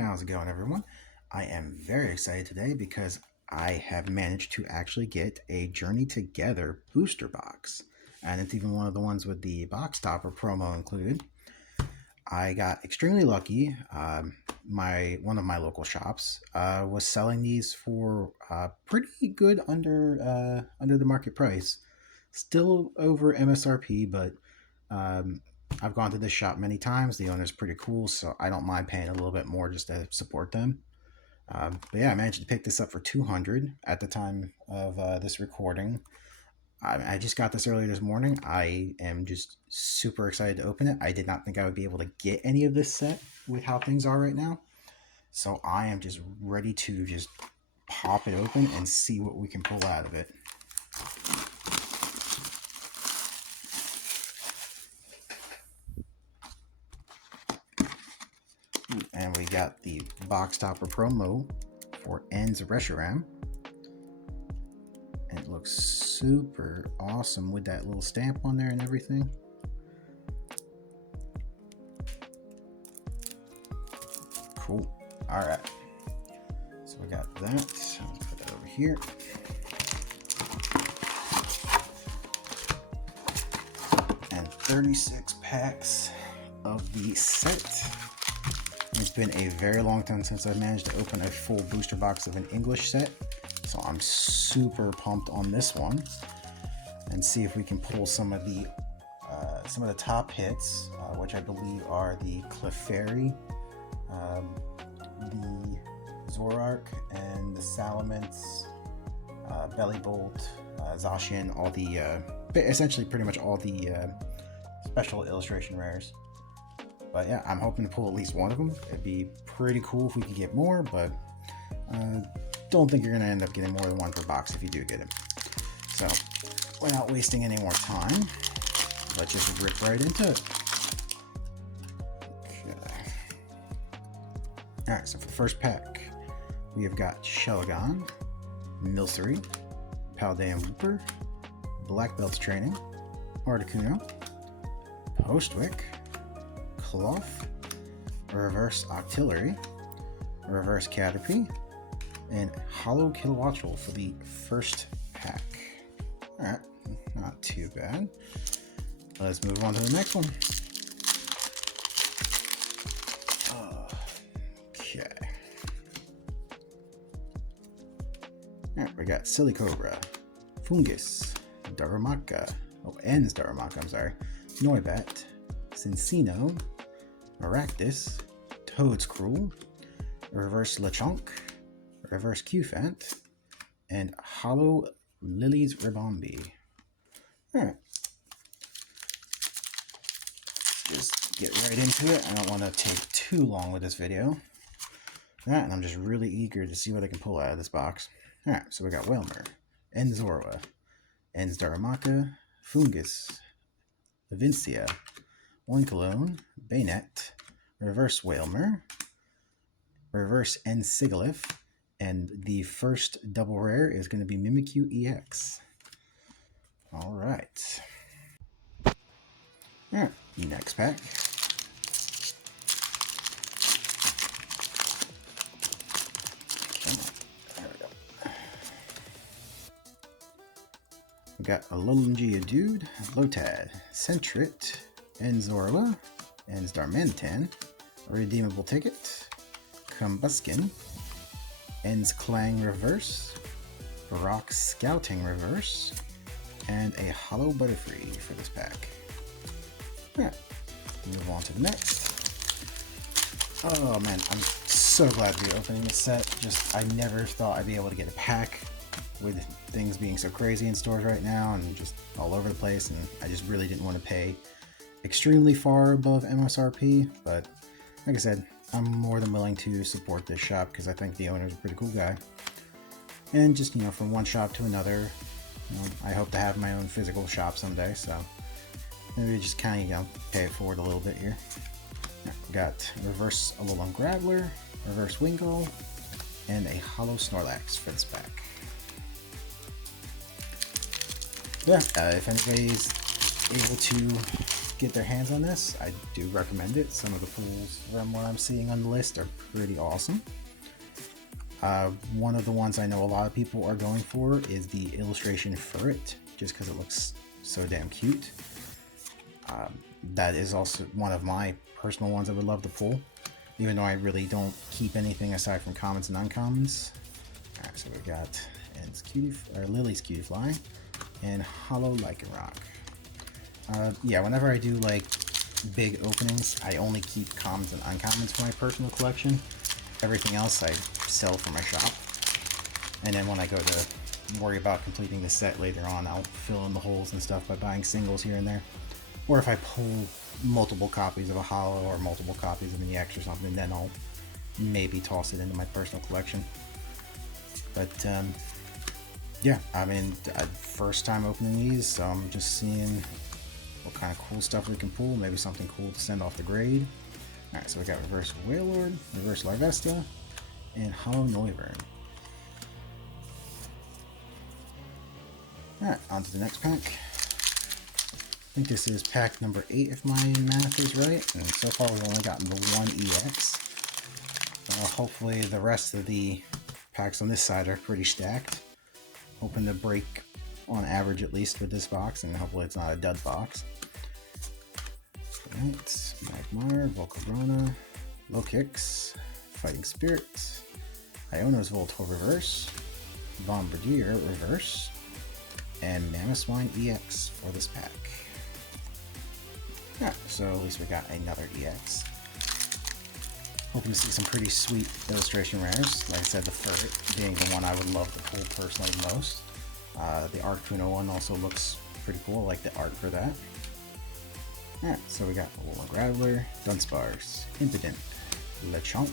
How's it going, everyone? I am very excited today because I have managed to actually get a Journey Together booster box. And it's even one of the ones with the box topper promo included. I got extremely lucky. My one of my local shops was selling these for pretty good under the market price, still over MSRP, but um, I've gone to this shop many times. The owner's pretty cool, so I don't mind paying a little bit more just to support them. But yeah, I managed to pick this up for 200 at the time of this recording. I just got this earlier this morning. I am just super excited to open it. I did not think I would be able to get any of this set with how things are right now. So I am just ready to just pop it open and see what we can pull out of it. And we got the box topper promo for Ends Reshiram. And it looks super awesome with that little stamp on there and everything. Cool. All right. So we got that. Let's put that over here. And 36 packs of the set. It's been a very long time since I managed to open a full booster box of an English set. So I'm super pumped on this one, and see if we can pull some of the top hits, which I believe are the Clefairy, the Zorark, and the Salamence, Bellybolt, Zacian, all the essentially pretty much all the special illustration rares. But yeah, I'm hoping to pull at least one of them. It'd be pretty cool if we could get more, but don't think you're going to end up getting more than one per box if you do get it. So, without wasting any more time, let's just rip right into it. Okay. Alright, so for the first pack, we have got Shelgon, Milcery, Paldean Wooper, Black Belt's Training, Articuno, Postwick, Cloth, Reverse Octillery, Reverse Caterpie, and Hollow Kilowattrel for the first pack. Alright, not too bad. Let's move on to the next one. Okay. Alright, we got Silicobra, Fungus, Darumaka, Ends Darumaka, I'm sorry, Noibat, Cincino, Maractus, Toadscruel, Reverse Lechonk, Reverse Qfant, and Hollow Lily's Ribombi. Alright. Just get right into it. I don't want to take too long with this video. Alright, and I'm just really eager to see what I can pull out of this box. Alright, so we got Wailmer, Enzorwa, Ends Darumaka, Fungus, Levincia, Oinkologne, Bayonet, Reverse Wailmer, Reverse Ensigalith, and the first double rare is going to be Mimikyu EX. Alright. Alright, next pack. There we go. We got Alolan Geodude, Lotad, Sentret, Enzorla, Enzdarmantan, Redeemable Ticket, Combuskin, Ends Clang Reverse, Rock Scouting Reverse, and a Hollow Butterfree for this pack. Alright, move on to the next. Oh man, I'm so glad to be opening this set. Just, I never thought I'd be able to get a pack with things being so crazy in stores right now and just all over the place, and I just really didn't want to pay extremely far above MSRP, but like I said, I'm more than willing to support this shop because I think the owner's a pretty cool guy. And just, you know, from one shop to another, you know, I hope to have my own physical shop someday, so maybe just kind of, you know, pay it forward a little bit here. We got Reverse Alolan Graveler, Reverse Wingull, and a Hollow Snorlax for this pack. Yeah, if anybody's able to get their hands on this, I do recommend it. Some of the pulls from what I'm seeing on the list are pretty awesome. One of the ones I know a lot of people are going for is the illustration for it, just because it looks so damn cute. That is also one of my personal ones I would love to pull, even though I really don't keep anything aside from commons and uncommons. Alright, so we got Lily's Cutie Fly and Hollow Lycanroc. Yeah, whenever I do like big openings, I only keep commons and uncommons for my personal collection. Everything else I sell for my shop. And then when I go to worry about completing the set later on, I'll fill in the holes and stuff by buying singles here and there. Or if I pull multiple copies of a Hollow or multiple copies of an EX or something, then I'll maybe toss it into my personal collection. But yeah, I mean, first time opening these, so I'm just seeing what kind of cool stuff we can pull. Maybe something cool to send off the grade. Alright, so we got Reverse Wailord, Reverse Larvesta, and Hollow Noivern. Alright, on to the next pack. I think this is pack number 8 if my math is right, and so far we've only gotten the one EX. Hopefully the rest of the packs on this side are pretty stacked. Hoping to break on average at least with this box, and hopefully it's not a dud box. Alright, Magmar, Volcarona, Lokix, Fighting Spirit, Iono's Voltorb Reverse, Bombardier Reverse, and Mamoswine EX for this pack. Yeah, so at least we got another EX. Hoping to see some pretty sweet illustration rares. Like I said, the Ferret being the one I would love to pull personally the most. The Articuno one also looks pretty cool. I like the art for that. Alright, so we got Alolan Graveler, Dunsparce, Impidimp, Lechonk,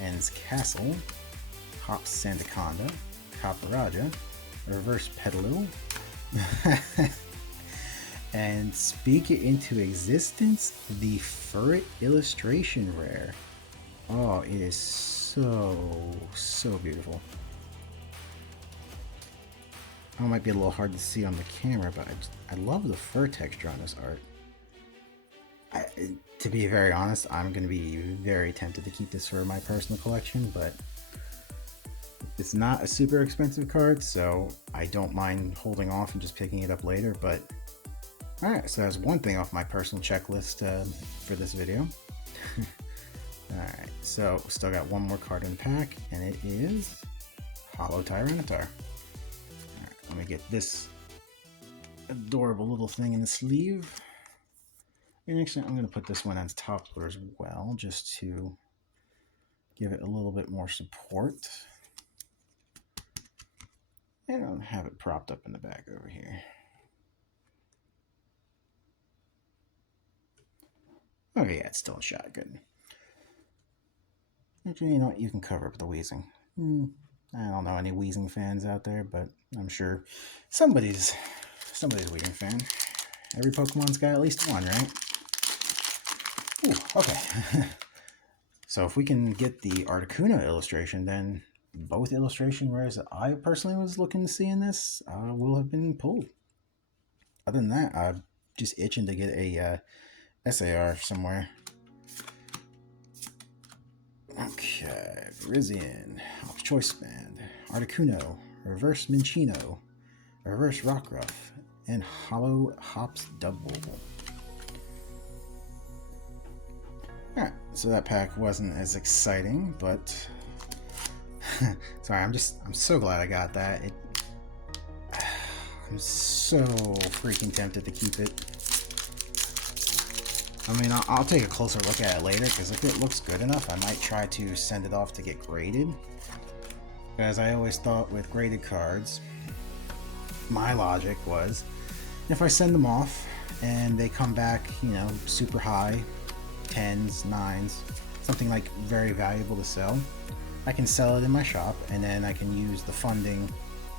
Ends Castle, Hops Sandaconda, Caparaja, Reverse Petalil, and Speak It Into Existence, the Ferret illustration rare. Oh, it is so beautiful. Oh, it might be a little hard to see on the camera, but I love the fur texture on this art. To be very honest, I'm going to be very tempted to keep this for my personal collection, but it's not a super expensive card, so I don't mind holding off and just picking it up later. But alright, so that's one thing off my personal checklist for this video. Alright, so still got one more card in the pack, and it is Hollow Tyranitar. Alright, let me get this adorable little thing in the sleeve. And actually, I'm going to put this one on top loader as well, just to give it a little bit more support. And I'll have it propped up in the back over here. Okay, yeah, it's still a shot. Good. Actually, you know what? You can cover up with the wheezing. I don't know any wheezing fans out there, but I'm sure somebody's a wheezing fan. Every Pokemon's got at least one, right? Ooh, okay. So if we can get the Articuno illustration, then both illustration rares that I personally was looking to see in this will have been pulled. Other than that, I'm just itching to get a SAR somewhere. Okay, Virizion, Hop's Choice Band, Articuno, Reverse Minccino, Reverse Rockruff, and Hollow Hops Double. Alright, so that pack wasn't as exciting, but sorry, I'm so glad I got that. I'm so freaking tempted to keep it. I mean, I'll take a closer look at it later, because if it looks good enough, I might try to send it off to get graded. Because I always thought with graded cards, my logic was, if I send them off and they come back, you know, super high, 10s, 9s, something like very valuable to sell, I can sell it in my shop, and then I can use the funding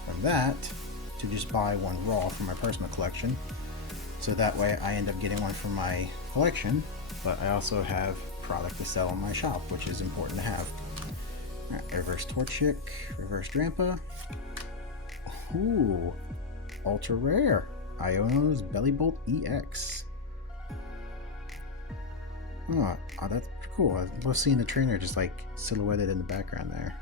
from that to just buy one raw for my personal collection. So that way I end up getting one for my collection, but I also have product to sell in my shop, which is important to have. Right, Reverse Torchic, Reverse Drampa. Ooh, ultra rare. Iono's Bellybolt EX. Oh, that's cool. I love seeing the trainer just like silhouetted in the background there.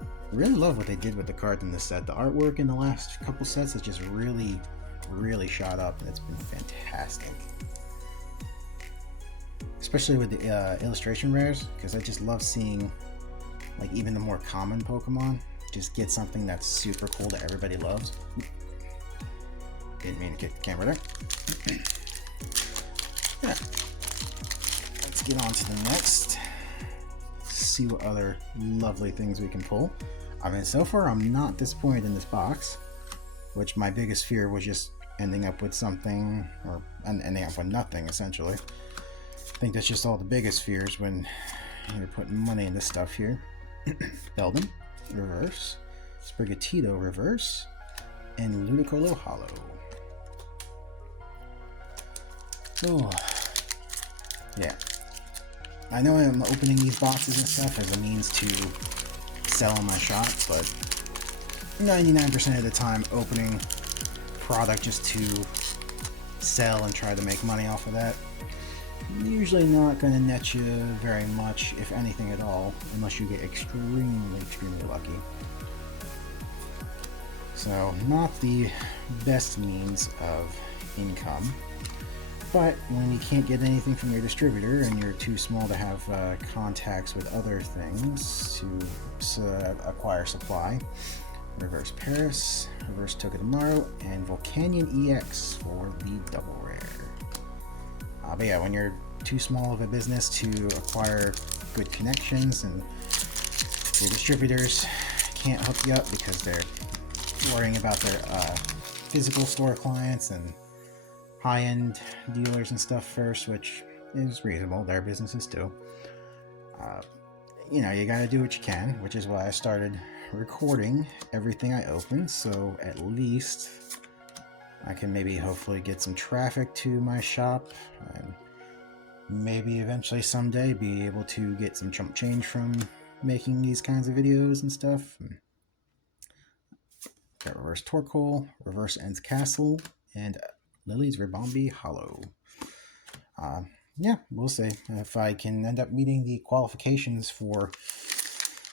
I really love what they did with the cards in this set. The artwork in the last couple sets has just really shot up, and it's been fantastic. Especially with the illustration rares, because I just love seeing like even the more common Pokemon just get something that's super cool that everybody loves. Didn't mean to kick the camera there. Yeah. Let's get on to the next. See what other lovely things we can pull. I mean, so far I'm not disappointed in this box, which my biggest fear was just ending up with something, or ending up with nothing, essentially. I think that's just all the biggest fears when you're putting money into stuff here. Beldum, reverse. Sprigatito, reverse. And Ludicolo, hollow. Oh, yeah. I know I'm opening these boxes and stuff as a means to sell on my shop, but 99% of the time opening product just to sell and try to make money off of that, usually not going to net you very much, if anything at all, unless you get extremely lucky. So not the best means of income. But when you can't get anything from your distributor and you're too small to have contacts with other things to acquire supply, reverse Paris, reverse Togedemaru, and Volcanion EX for the double rare. But yeah, when you're too small of a business to acquire good connections and your distributors can't hook you up because they're worrying about their physical store clients and high-end dealers and stuff first, which is reasonable, their businesses too. You know, you gotta do what you can, which is why I started recording everything I open, so at least I can maybe hopefully get some traffic to my shop, and maybe eventually someday be able to get some chump change from making these kinds of videos and stuff. Got reverse Torkoal, reverse Ends Castle, and Lily's Ribombee Hollow. Yeah, we'll see if I can end up meeting the qualifications for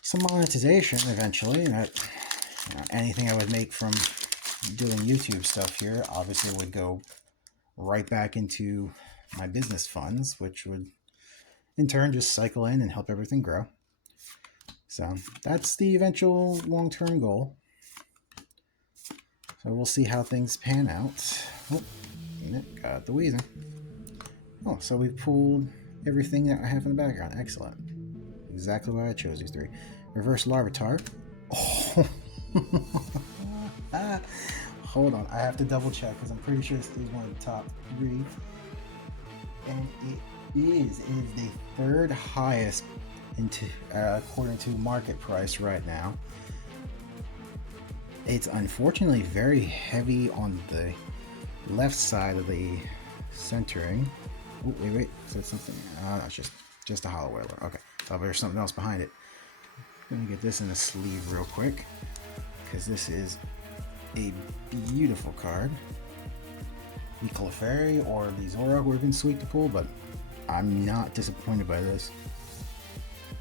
some monetization eventually. And anything I would make from doing YouTube stuff here obviously would go right back into my business funds, which would in turn just cycle in and help everything grow. So that's the eventual long-term goal. So we'll see how things pan out. Oh, got the wheezing. Oh, so we pulled everything that I have in the background. Excellent. Exactly why I chose these three. Reverse Larvitar. Oh. Hold on, I have to double check because I'm pretty sure this is one of the top 3. And it is the third highest according to market price right now. It's unfortunately very heavy on the left side of the centering. Oh, wait. Is that something? No, it's just a hollow whaler. Okay. Thought there's something else behind it. I'm gonna get this in the sleeve real quick because this is a beautiful card. The Clefairy or the Zoroark would have been sweet to pull, but I'm not disappointed by this.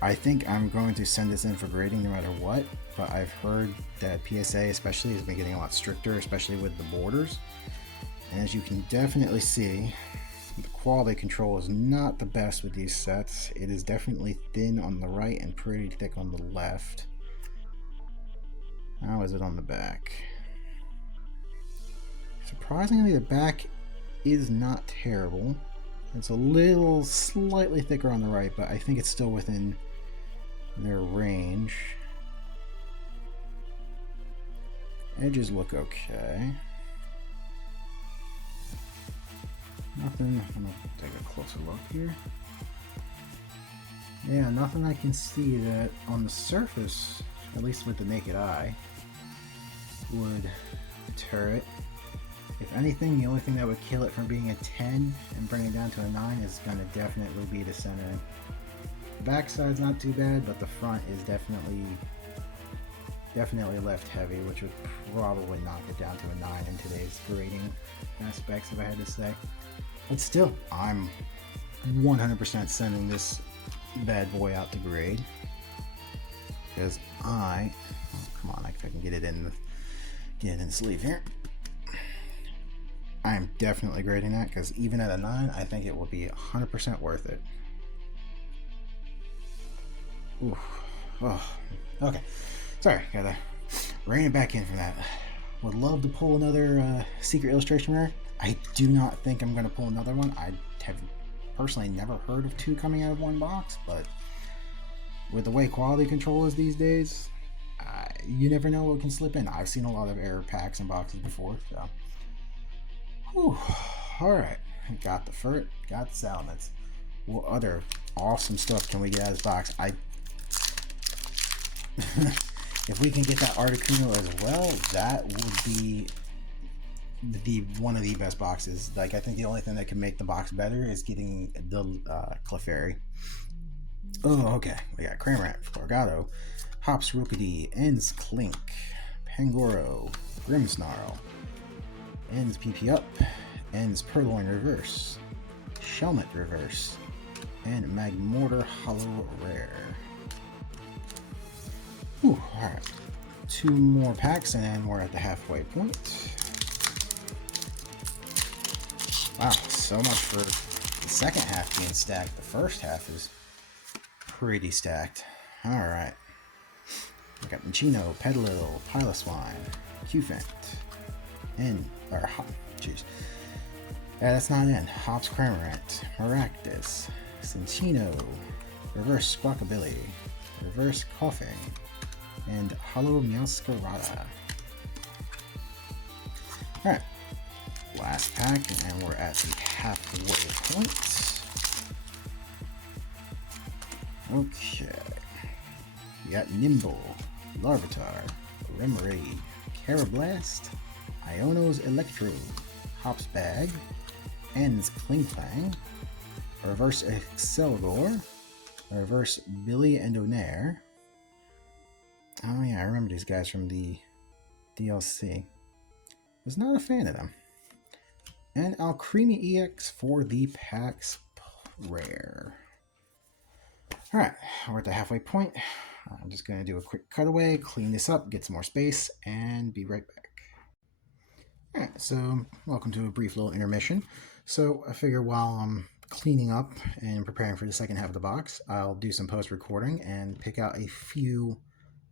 I think I'm going to send this in for grading no matter what, but I've heard that PSA especially has been getting a lot stricter, especially with the borders. And as you can definitely see, the quality control is not the best with these sets. It is definitely thin on the right and pretty thick on the left. How is it on the back? Surprisingly, the back is not terrible. It's a little slightly thicker on the right, but I think it's still within their range. Edges look okay. Nothing. I'm gonna take a closer look here. Yeah, nothing I can see that on the surface, at least with the naked eye, would deter it. If anything, the only thing that would kill it from being a 10 and bring it down to a 9 is going to definitely be the center. The backside's not too bad, but the front is definitely left heavy, which would probably knock it down to a 9 in today's grading aspects, if I had to say. But still, I'm 100% sending this bad boy out to grade. Because oh, come on, if I can get it in the sleeve here. I'm definitely grading that because even at a 9, I think it will be 100% worth it. Ooh. Oh, okay. Sorry, gotta rein it back in from that. Would love to pull another secret illustration rare. I do not think I'm going to pull another one. I have personally never heard of 2 coming out of 1 box, but with the way quality control is these days, you never know what can slip in. I've seen a lot of error packs and boxes before, so. Whew. Alright, got the Furt, got the Salamence. What other awesome stuff can we get out of this box? If we can get that Articuno as well, that would be one of the best boxes. Like, I think the only thing that can make the box better is getting the Clefairy. Oh, okay. We got Cramorant, Florgato, Hops Rookidee, Ends Clink, Pangoro, Grimmsnarl, Ends PP Up, Ends Purloin Reverse, Shelmet Reverse, and Magmortar Hollow Rare. Ooh, alright. 2 more packs and then we're at the halfway point. Wow, so much for the second half being stacked. The first half is pretty stacked. Alright. We got Minccino, Petalil, Piloswine, Cufant, that's not N. Hops Cramorant, Maractus, Cinccino, Reverse Squawkabilly, Reverse Coughing, and Hollow Meowscarada. Alright, last pack, and we're at the halfway point. Okay, we got Nimble, Larvitar, Remoraid, Carablast, Iono's Electro, Hops Bag, Ends Klinklang, Reverse Excelgor, Reverse Billy and Onair. Oh yeah, I remember these guys from the DLC. Was not a fan of them. And Alcremie EX for the PAX Rare. Alright, we're at the halfway point. I'm just going to do a quick cutaway, clean this up, get some more space, and be right back. Alright, so welcome to a brief little intermission. So I figure while I'm cleaning up and preparing for the second half of the box, I'll do some post-recording and pick out a few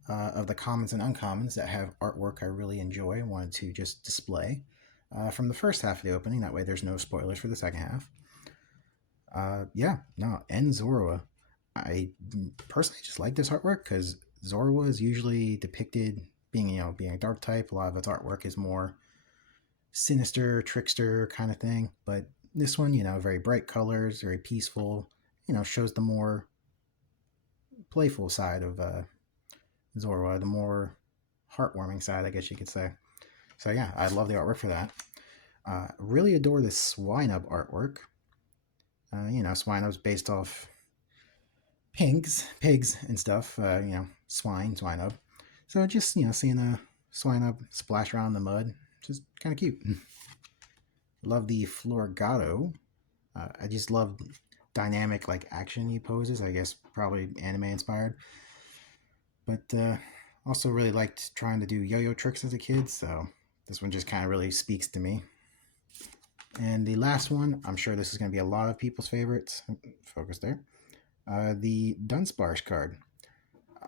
of the commons and uncommons that have artwork I really enjoy and wanted to just display from the first half of the opening. That way there's no spoilers for the second half. And Zorua. I personally just like this artwork because Zorua is usually depicted being a dark type. A lot of its artwork is more sinister, trickster kind of thing. But this one, very bright colors, very peaceful, shows the more playful side of Zorua, the more heartwarming side, I guess you could say. So yeah, I love the artwork for that. Really adore this Swinub artwork. Swinub's based off pigs and stuff. Swinub. So just seeing a Swinub splash around in the mud, just kind of cute. Love the Florgato. I just love dynamic action he poses. I guess probably anime inspired. But also really liked trying to do yo-yo tricks as a kid, so this one just kind of really speaks to me. And the last one, I'm sure this is going to be a lot of people's favorites. Focus there. The Dunsparce card.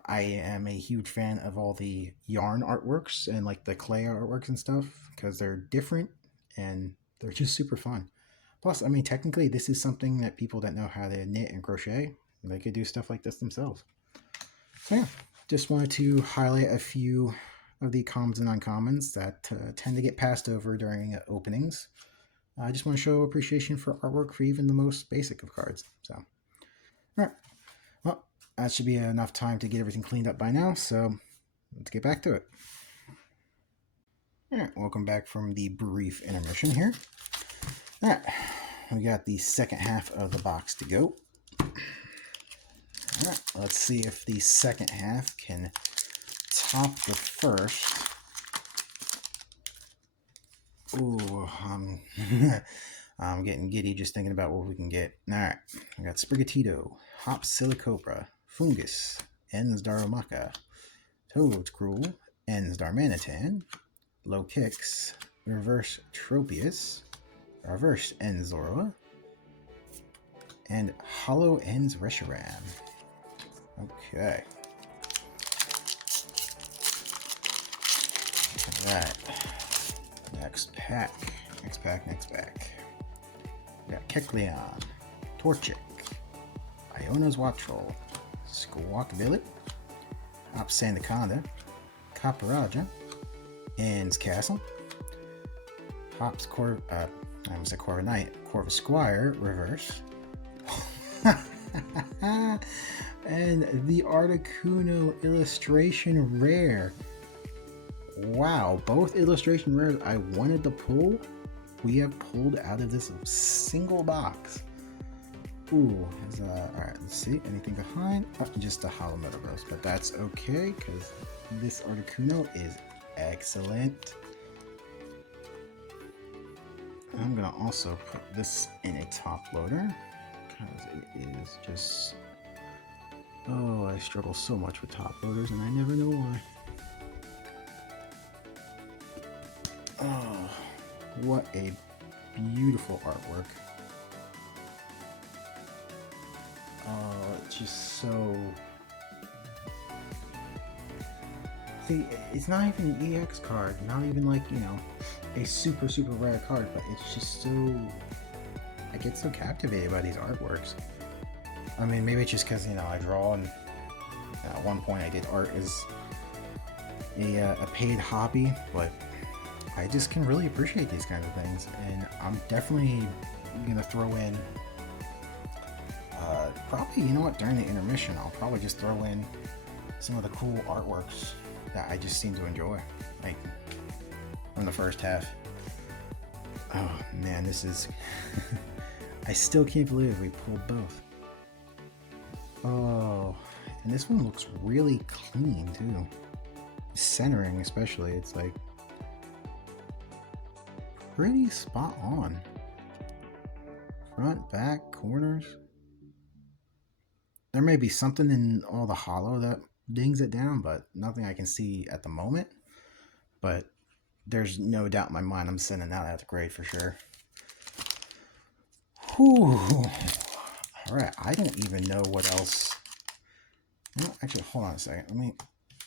I am a huge fan of all the yarn artworks and the clay artworks and stuff because they're different and they're just super fun. Plus, technically this is something that people that know how to knit and crochet, they could do stuff like this themselves. So yeah, just wanted to highlight a few of the commons and uncommons that tend to get passed over during openings. I just want to show appreciation for artwork for even the most basic of cards. So, all right. Well, that should be enough time to get everything cleaned up by now, so let's get back to it. All right, welcome back from the brief intermission here. All right, we got the second half of the box to go. All right, let's see if the second half can top the first. Ooh, I'm getting giddy just thinking about what we can get. Alright, I got Sprigatito, Hop Silicopra, Fungus, Ens Darumaka, Toadcruel, Ens Darmanitan, Low Kicks, Reverse Tropius, Reverse Enzorua, and Hollow Ends Reshiram. Okay. Alright. Next pack. Next pack. We got Kecleon, Torchic, Iona's Wattrel, Squawkvillet, Opsandaconda, Copperajah, Ann's Castle, Hops Corviknight, Corvisquire, Reverse, and the Articuno illustration rare. Wow, both illustration rares I wanted to pull, we have pulled out of this single box. Ooh, alright, let's see, anything behind? Oh, just a hollow Metagross, but that's okay, because this Articuno is excellent. I'm gonna also put this in a top loader, because it is just... Oh, I struggle so much with top loaders, and I never know why. Oh, what a beautiful artwork. Oh, it's just so... See, it's not even an EX card, not even like, you know, a super rare card, but it's just so... I get so captivated by these artworks. I mean, maybe it's just because, you know, I draw, and at one point I did art as a paid hobby, but I just can really appreciate these kinds of things, and I'm definitely gonna throw in probably, you know what, during the intermission I'll probably just throw in some of the cool artworks that I just seem to enjoy, like from the first half. Oh man, this is I still can't believe we pulled both. Oh, and this one looks really clean too, centering especially. It's like pretty spot on. Front, back, corners. There may be something in all the hollow that dings it down, but nothing I can see at the moment. But there's no doubt in my mind I'm sending that out to grade for sure. Whew. Alright, I don't even know what else. No, actually, hold on a second.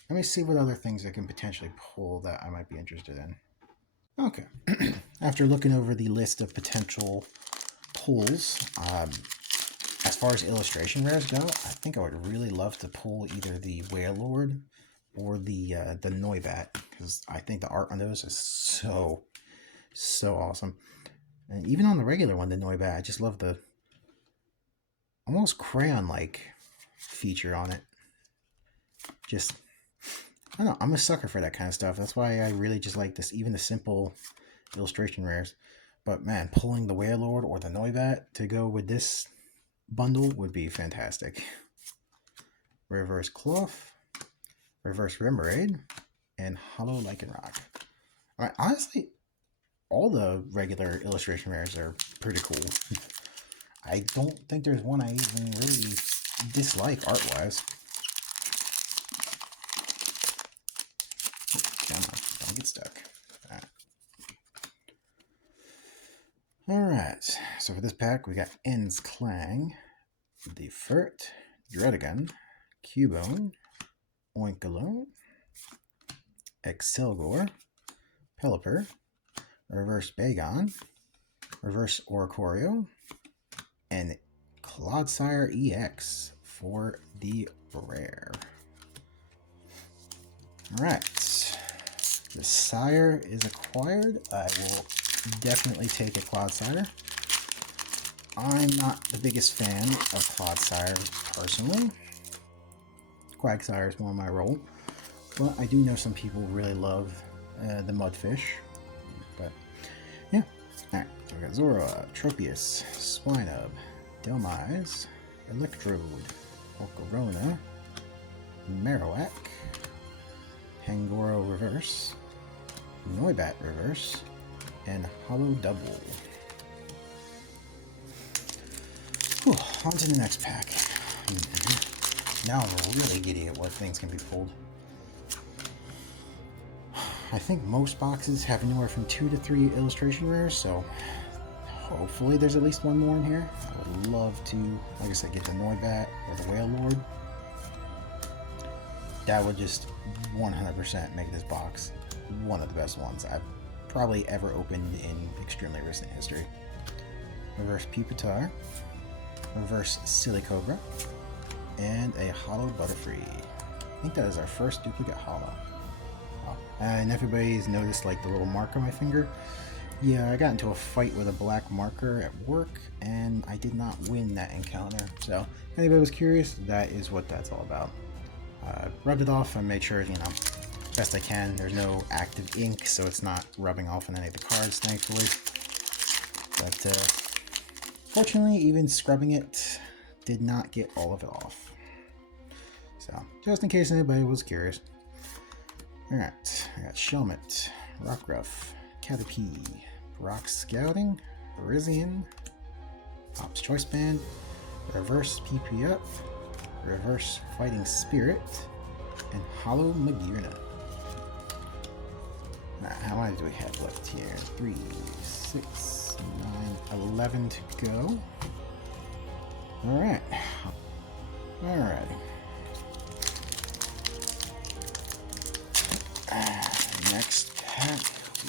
Let me see what other things I can potentially pull that I might be interested in. Okay, after looking over the list of potential pulls, as far as illustration rares go, I think I would really love to pull either the Wailord or the Noibat, because I think the art on those is so awesome. And even on the regular one, the Noibat, I just love the almost crayon-like feature on it. Just, I don't know, I'm a sucker for that kind of stuff. That's why I really just like this, even the simple illustration rares. But man, pulling the Wailord or the Noibat to go with this bundle would be fantastic. Reverse Cloth, Reverse Remoraid, and Hollow Lycanroc. Alright, honestly, all the regular illustration rares are pretty cool. I don't think there's one I even really dislike art-wise. Come on, don't get stuck. Alright, so for this pack, we got Ens Clang, the Furt, Dredagon, Cubone, Oinkologne, Excelgor, Pelipper, Reverse Bagon, Reverse Oricorio, and Clodsire EX for the rare. Alright, the Sire is acquired. I will definitely take a Clodsire. I'm not the biggest fan of Clodsire personally. Quagsire is more my role, but I do know some people really love the Mudfish. But yeah, alright, so we got Zora, Tropius, Swinub, Delmise, Electrode, Volcarona, Marowak, Pangoro Reverse, Noibat Reverse, and Hollow Double. on to the next pack. Now I'm really giddy at what things can be pulled. I think most boxes have anywhere from 2 to 3 illustration rares, so hopefully there's at least one more in here. I would love to, like I said, get the Noivat or the Whale Lord. That would just 100% make this box one of the best ones I've probably ever opened in extremely recent history. Reverse Pupitar, reverse Silicobra, and a holo Butterfree. I think that is our first duplicate holo. Oh. And everybody's noticed like the little mark on my finger. Yeah, I got into a fight with a black marker at work, and I did not win that encounter. So, if anybody was curious, that is what that's all about. Rubbed it off and made sure, you know, best I can. There's no active ink, so it's not rubbing off on any of the cards, thankfully. But fortunately, even scrubbing it did not get all of it off. So, just in case anybody was curious. Alright, I got Shelmet, Rockruff, Caterpie, Rock Scouting, Rizian, Pop's Choice Band, Reverse PP Up, Reverse Fighting Spirit, and Holo Magearna. Alright, how many do we have left here? 3, 6, 9, 11 to go. Alright. Alright. Next pack,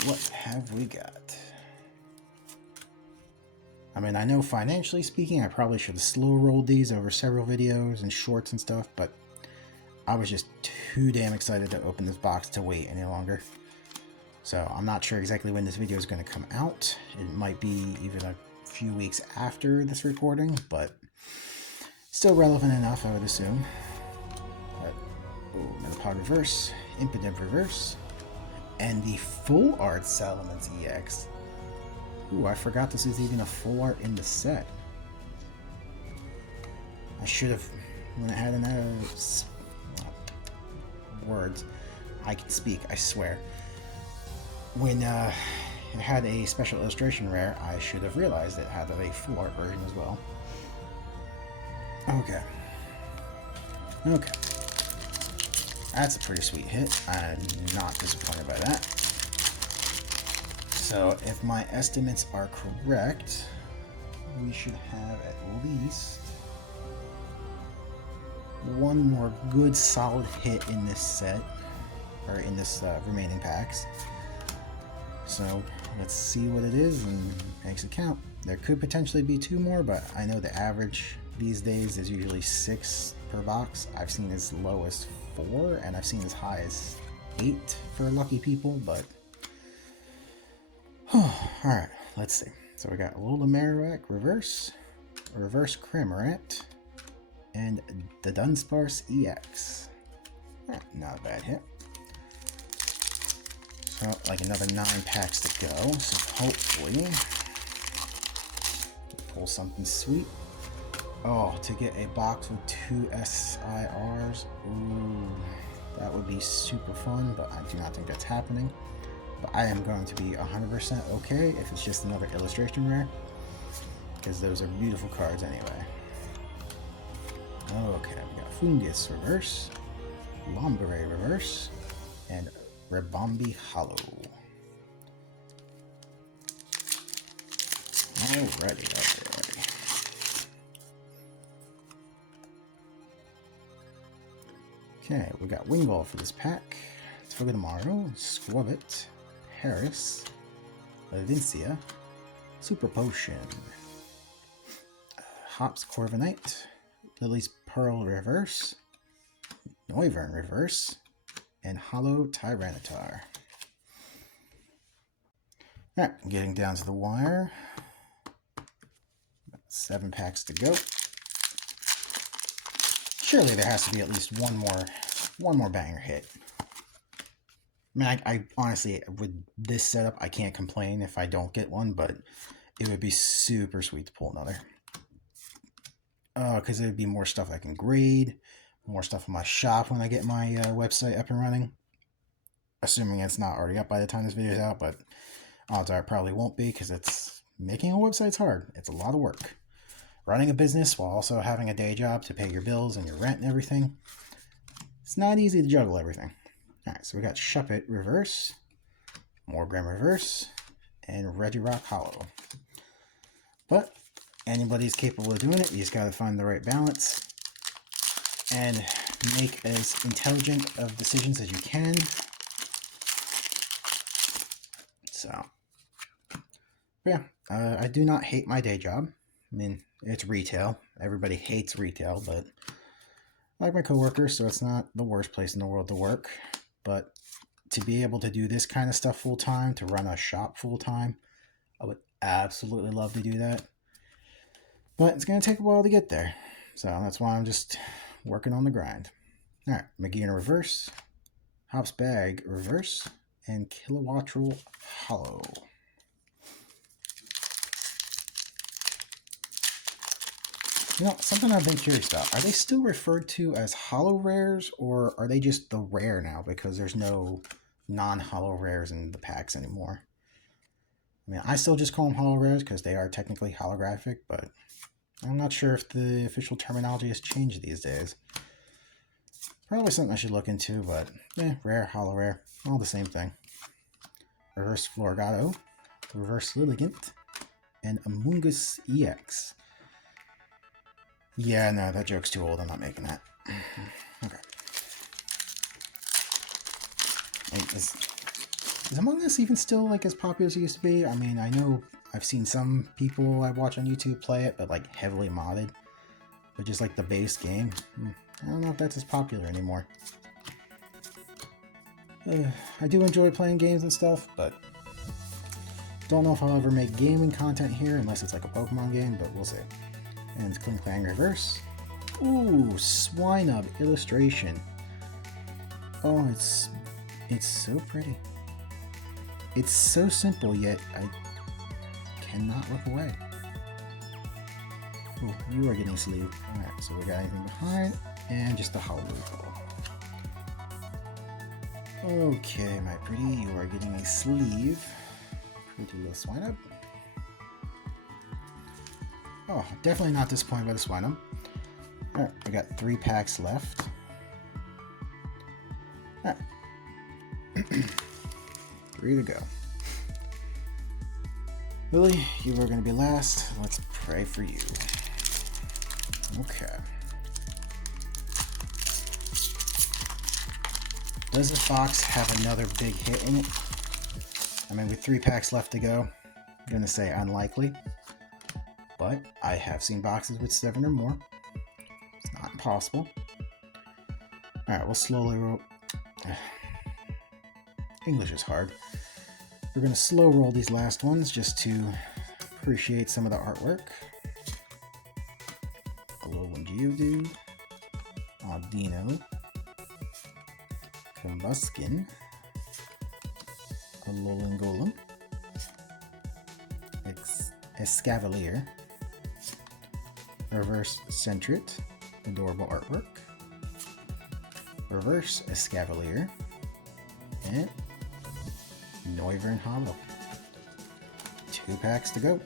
what have we got? I mean, I know financially speaking, I probably should have slow rolled these over several videos and shorts and stuff, but I was just too damn excited to open this box to wait any longer. So I'm not sure exactly when this video is going to come out. It might be even a few weeks after this recording, but still relevant enough, I would assume. But, Metapod Reverse, Impidimp Reverse, and the Full Art Salamence EX. Ooh, I forgot this is even a full art in the set. I should have, when I had another words, I can speak, I swear. When it had a special illustration rare, I should have realized it had a full art version as well. Okay. Okay. That's a pretty sweet hit. I'm not disappointed by that. So, if my estimates are correct, we should have at least one more good solid hit in this set, or in this remaining packs. So, let's see what it is and makes it count. There could potentially be 2 more, but I know the average these days is usually 6 per box. I've seen as low as 4, and I've seen as high as 8 for lucky people, but alright, let's see. So we got Alola Marowak Reverse, Reverse Cramorant, and the Dunsparce EX. Alright, not a bad hit. So, like another 9 packs to go, so hopefully we'll pull something sweet. Oh, to get a box with 2 SIRs, ooh, that would be super fun, but I do not think that's happening. But I am going to be 100% okay if it's just another illustration rare, because those are beautiful cards anyway. Okay, we got Fungus Reverse, Lombre Reverse, and Ribombee Holo. Alrighty. Okay, we got Wingull for this pack, Togedemaru, Squabit, Harris, Levincia, Super Potion, Hops Corviknight, Lily's Pearl Reverse, Noivern Reverse, and Holo Tyranitar. Alright, getting down to the wire. 7 packs to go. Surely there has to be at least one more banger hit. I mean, I honestly, with this setup, I can't complain if I don't get one, but it would be super sweet to pull another. Because there'd be more stuff I can grade, more stuff in my shop when I get my website up and running. Assuming it's not already up by the time this video is out, but odds are it probably won't be, because it's making a website's hard. It's a lot of work. running a business while also having a day job to pay your bills and your rent and everything, it's not easy to juggle everything. Alright, so we got Shuppet reverse, Morgram reverse, and Regirock Hollow. But anybody's capable of doing it. You just got to find the right balance and make as intelligent of decisions as you can. So, yeah, I do not hate my day job. I mean, it's retail. Everybody hates retail, but I like my coworkers, so it's not the worst place in the world to work. But to be able to do this kind of stuff full time, to run a shop full time, I would absolutely love to do that. But it's going to take a while to get there. So that's why I'm just working on the grind. Alright, McGee in reverse, Hops Bag reverse, and Kilowattrel Hollow. You know, something I've been curious about. Are they still referred to as hollow rares, or are they just the rare now because there's no non-hollow rares in the packs anymore? I mean, I still just call them hollow rares because they are technically holographic, but I'm not sure if the official terminology has changed these days. Probably something I should look into, but rare, hollow rare, all the same thing. Reverse Florgato, reverse Lilligant, and Amoonguss EX. Yeah, no, that joke's too old. I'm not making that. Okay. Is Among Us even still like as popular as it used to be? I mean, I know I've seen some people I watch on YouTube play it, but like heavily modded. But just like the base game, I don't know if that's as popular anymore. I do enjoy playing games and stuff, but don't know if I'll ever make gaming content here unless it's like a Pokemon game, but we'll see. And it's Kling Clang reverse. Ooh, Swinub illustration. Oh, it's so pretty. It's so simple, yet I cannot look away. Oh, you are getting a sleeve. Alright, so we got anything behind, and just a hollow recall. Okay, my pretty, you are getting a sleeve. Pretty little Swinub. Oh, definitely not disappointed by the Swinub. Alright, we got 3 packs left. Alright. 3 to go. Lily, you are going to be last. Let's pray for you. Okay. Does this box have another big hit in it? I mean, with 3 packs left to go, I'm going to say unlikely. But I have seen boxes with 7 or more. It's not impossible. Alright, we'll slowly roll. English is hard. We're going to slow roll these last ones just to appreciate some of the artwork. Alolan Geodude, Audino, Combuskin, Alolan Golem, Escavalier, Reverse Sentret, adorable artwork, Reverse Escavalier, and Noivern Hollow. 2 packs to go.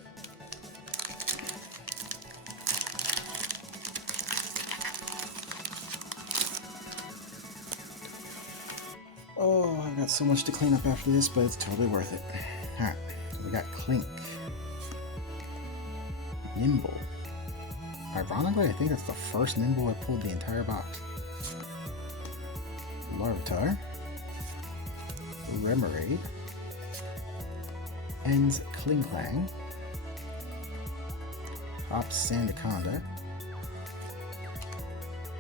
Oh, I've got so much to clean up after this, but it's totally worth it. Alright, so we got Clink, Nimble. Ironically, I think that's the first Nimble I pulled the entire box. Larvitar, Remoraid, Ends Kling Clang, Hops Sandaconda,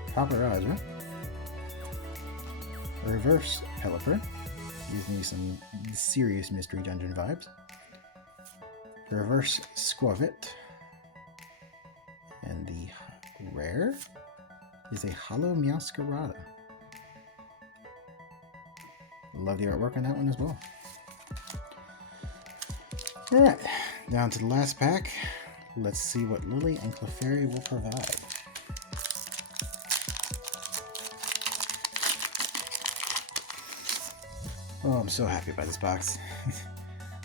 Paparaja, Reverse Pelipper, gives me some serious Mystery Dungeon vibes, Reverse Squavit, and the rare is a Hollow Meowscarada. Love the artwork on that one as well. Alright, down to the last pack. Let's see what Lily and Clefairy will provide. Oh, I'm so happy about this box.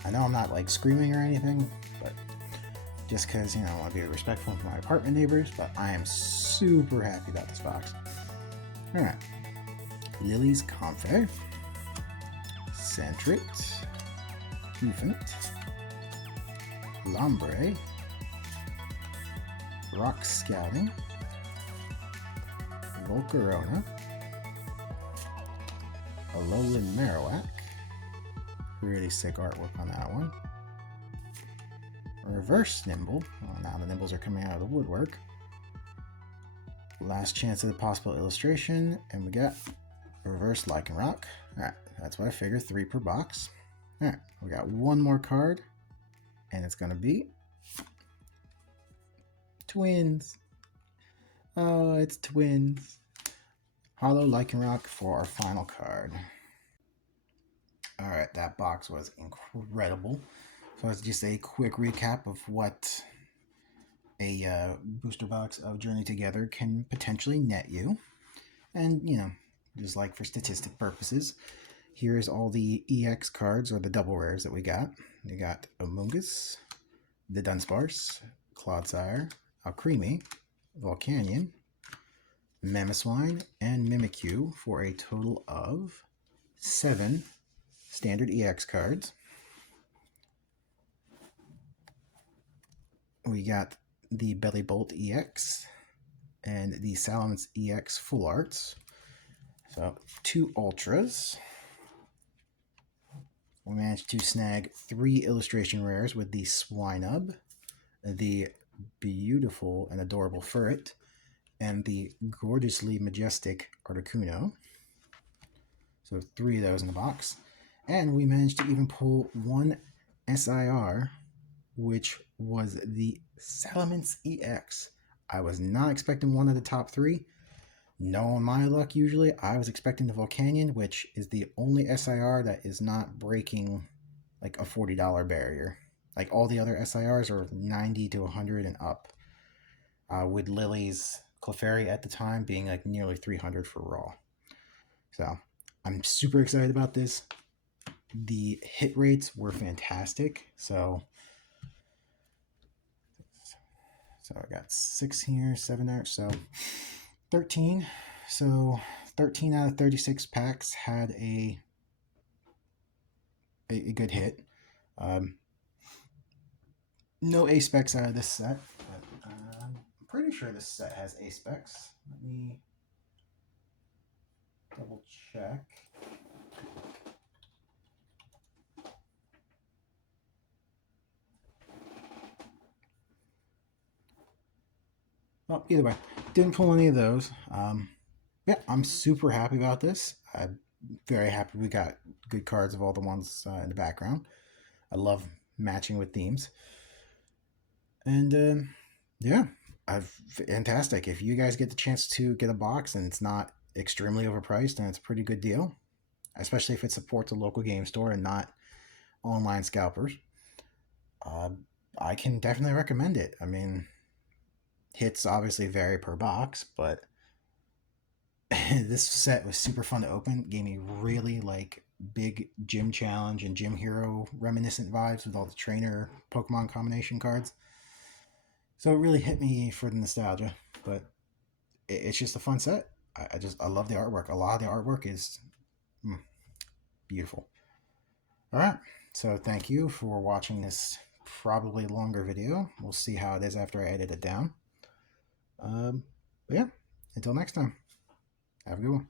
I know I'm not like screaming or anything, but just because, you know, I want to be respectful of my apartment neighbors, but I am super happy about this box. Alright. Lily's Comfort, Centrit, Bufant, Lombre, Rock Scouting, Volcarona, Alolan Marowak, really sick artwork on that one, Reverse Nimble, well, now the Nimbles are coming out of the woodwork, last chance of the possible illustration, and we got Reverse Lycanroc. Alright, that's what I figured, 3 per box. Alright, we got one more card, and it's going to be Twins. Oh, it's Twins. Hollow Lycanroc for our final card. Alright, that box was incredible. So it's just a quick recap of what a booster box of Journey Together can potentially net you. And, you know, just like for statistic purposes, here's all the EX cards, or the double rares that we got. We got Amoonguss, the Dunsparce, Clodsire, Alcremie, Volcanion, Mamoswine, and Mimikyu for a total of 7 standard EX cards. We got the Bellybolt EX and the Salamence EX Full Arts. So 2 Ultras. We managed to snag 3 illustration rares with the Swinub, the beautiful and adorable Furret, and the gorgeously majestic Articuno. So 3 of those in the box. And we managed to even pull 1 SIR, which was the Salamence EX. I was not expecting one of the top 3. Knowing my luck, usually, I was expecting the Volcanion, which is the only SIR that is not breaking like a $40 barrier. Like all the other SIRs are 90 to 100 and up. With Lily's Clefairy at the time being like nearly 300 for raw. So I'm super excited about this. The hit rates were fantastic. So I got 6 here, 7 there, so 13. So 13 out of 36 packs had a good hit. No A-Specs out of this set, but I'm pretty sure this set has A-Specs. Let me double check. Well, either way, didn't pull any of those. Yeah, I'm super happy about this. I'm very happy we got good cards of all the ones in the background. I love matching with themes. And yeah, fantastic. If you guys get the chance to get a box and it's not extremely overpriced, then it's a pretty good deal, especially if it supports a local game store and not online scalpers. I can definitely recommend it. I mean, hits obviously vary per box, but this set was super fun to open. Gave me really like big gym challenge and gym hero reminiscent vibes with all the trainer Pokemon combination cards. So it really hit me for the nostalgia, but it's just a fun set. I love the artwork. A lot of the artwork is beautiful. All right, so thank you for watching this probably longer video. We'll see how it is after I edit it down. But yeah, until next time, have a good one.